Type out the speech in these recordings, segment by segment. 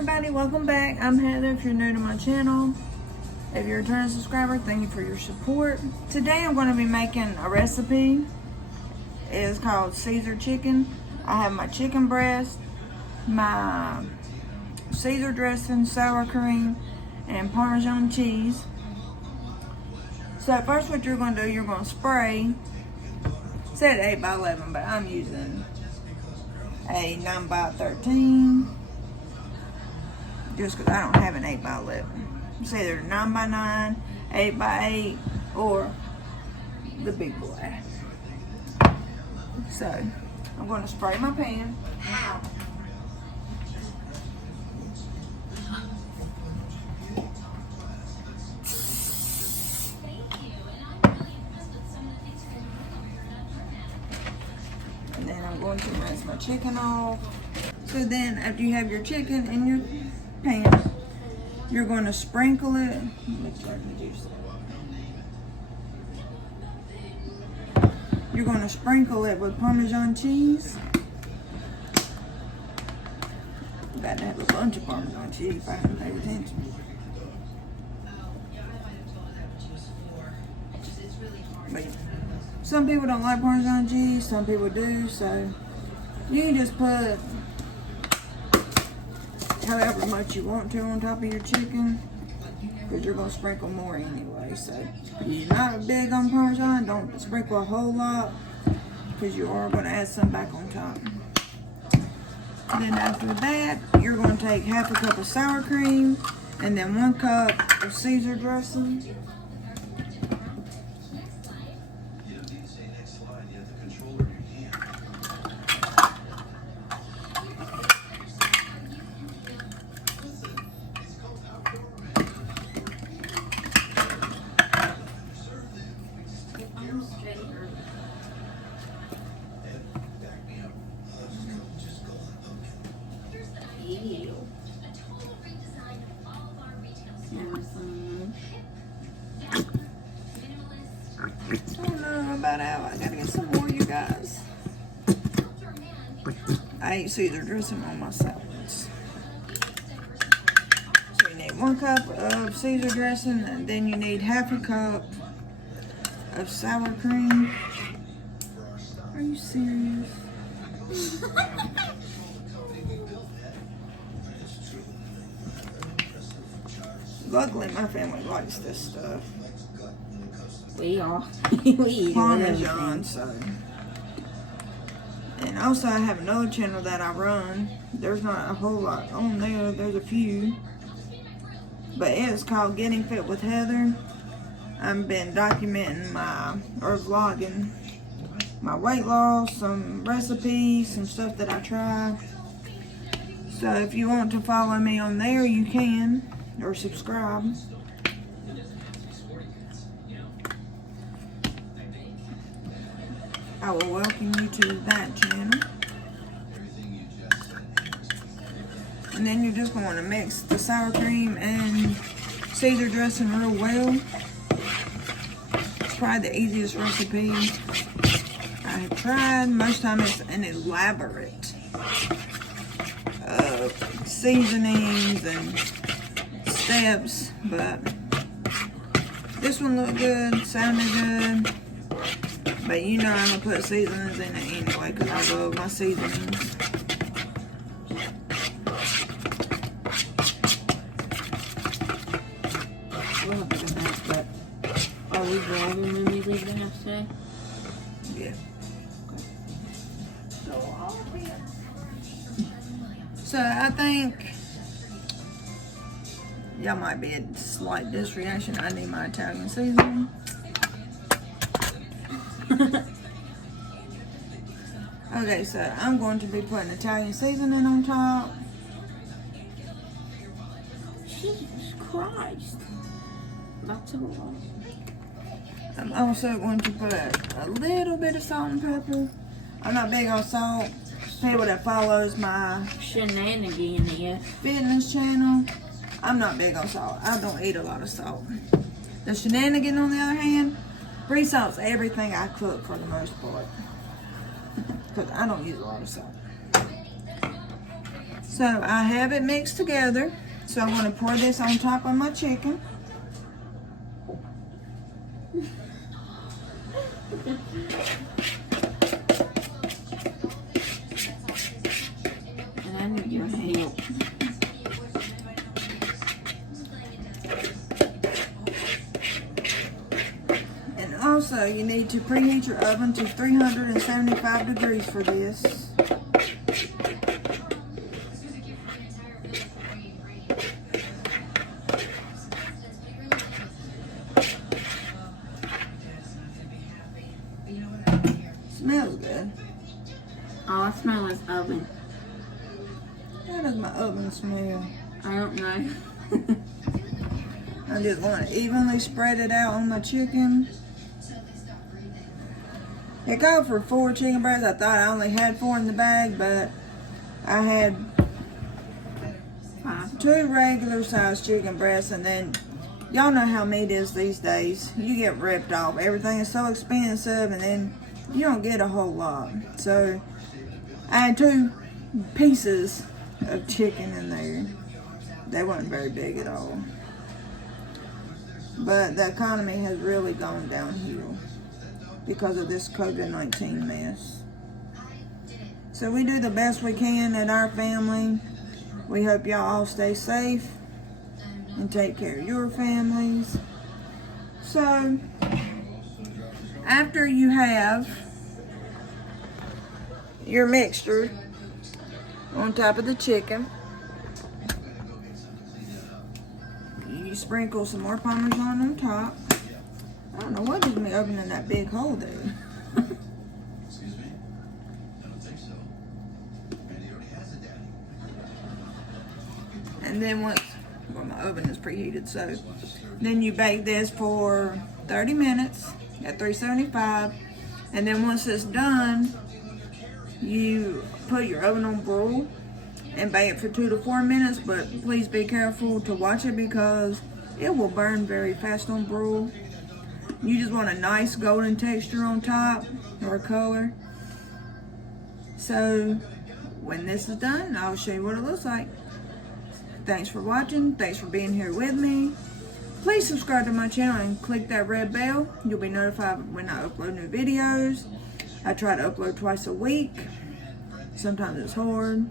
everybody, welcome back. I'm Heather if you're new to my channel. If you're a returning subscriber, thank you for your support. Today I'm going to be making a recipe. It's called Caesar chicken. I have my chicken breast, my Caesar dressing, sour cream, and Parmesan cheese. So first what you're going to do, you're going to spray. It said 8x11, but I'm using a 9x13. Just because I don't have an 8x11. It's either 9x9, 8x8, or the big boy. So, I'm going to spray my pan. And then I'm going to rinse my chicken off. So then, after you have your chicken in your pan, you're going to sprinkle it. You're going to sprinkle it with Parmesan cheese. Got to have a bunch of Parmesan cheese if I haven't paid attention. But some people don't like Parmesan cheese, some people do, so you can just put however much you want to on top of your chicken, because you're going to sprinkle more anyway. So if you're not big on Parmesan, don't sprinkle a whole lot, because you are going to add some back on top. And then after that, you're going to take half a cup of sour cream and then 1 cup of Caesar dressing. I don't know about how I gotta get some more, you guys. I ate Caesar dressing on my salads. So you need 1 cup of Caesar dressing, and then you need half a cup of sour cream. Are you serious? Luckily, my family likes this stuff. We are. We eat Parmesan, so. And also, I have another channel that I run. There's not a whole lot on there. There's a few. But it's called Getting Fit with Heather. I've been documenting vlogging my weight loss, some recipes, some stuff that I try. So if you want to follow me on there, you can. Or subscribe. I will welcome you to that channel. And then you're just going to mix the sour cream and Caesar dressing real well. It's probably the easiest recipe I have tried. Most time it's an elaborate seasonings and steps, but this one looked good, sounded good. But you know I'm going to put seasonings in it anyway, because I love my seasonings. We'll have to go back, but are we driving when we leave the house today? Yeah. So I think y'all might be a slight disreaction. I need my Italian seasoning. Okay, so I'm going to be putting Italian seasoning on top. Jesus Christ. That's a lot. I'm also going to put a little bit of salt and pepper. I'm not big on salt. People that follows my shenanigan fitness channel, I'm not big on salt. I don't eat a lot of salt. The shenanigan, on the other hand, resalts everything I cook for the most part. Because I don't use a lot of salt. So I have it mixed together. So I'm going to pour this on top of my chicken. And I need your help. And also you need to preheat your oven to 375 degrees for this. Smells good. All I smell is oven. How does my oven smell? I don't know. I just want to evenly spread it out on my chicken. It called for 4 chicken breasts. I thought I only had 4 in the bag, but I had 2 regular sized chicken breasts, and then y'all know how meat is these days. You get ripped off. Everything is so expensive, and then you don't get a whole lot. So I had 2 pieces of chicken in there. They weren't very big at all. But the economy has really gone downhill because of this COVID-19 mess. So we do the best we can at our family. We hope y'all all stay safe and take care of your families. So after you have your mixture on top of the chicken, you sprinkle some more Parmesan on top. I don't know what is me opening that big hole there. And then well, my oven is preheated, so then you bake this for 30 minutes at 375, and then once it's done, you put your oven on broil and bake it for 2 to 4 minutes, but please be careful to watch it because it will burn very fast on broil. You just want a nice golden texture on top, or color. So when this is done, I'll show you what it looks like. Thanks for watching. Thanks for being here with me. Please subscribe to my channel and click that red bell. You'll be notified when I upload new videos. I try to upload twice a week. Sometimes it's hard.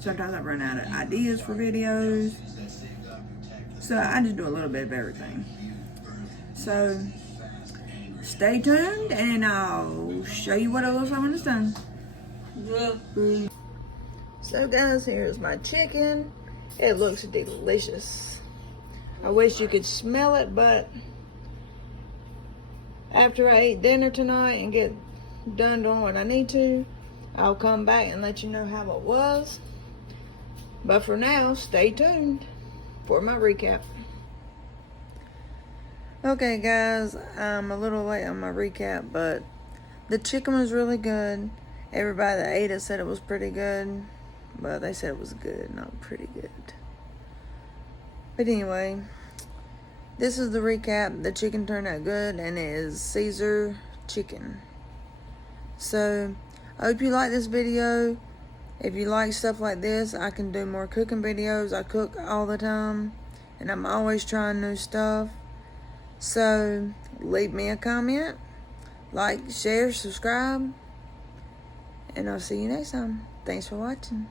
Sometimes I run out of ideas for videos. So I just do a little bit of everything. So stay tuned and I'll show you what it looks like when it's done. So guys, here's my chicken. It looks delicious. I wish you could smell it, but after I eat dinner tonight and get done doing what I need to, I'll come back and let you know how it was. But for now, stay tuned for my recap. Okay guys, I'm a little late on my recap, but the chicken was really good. Everybody that ate it said it was pretty good. Well, they said it was good, not pretty good. But anyway, this is the recap. The chicken turned out good, and it is Caesar chicken. So, I hope you like this video. If you like stuff like this, I can do more cooking videos. I cook all the time, and I'm always trying new stuff. So, leave me a comment, like, share, subscribe, and I'll see you next time. Thanks for watching.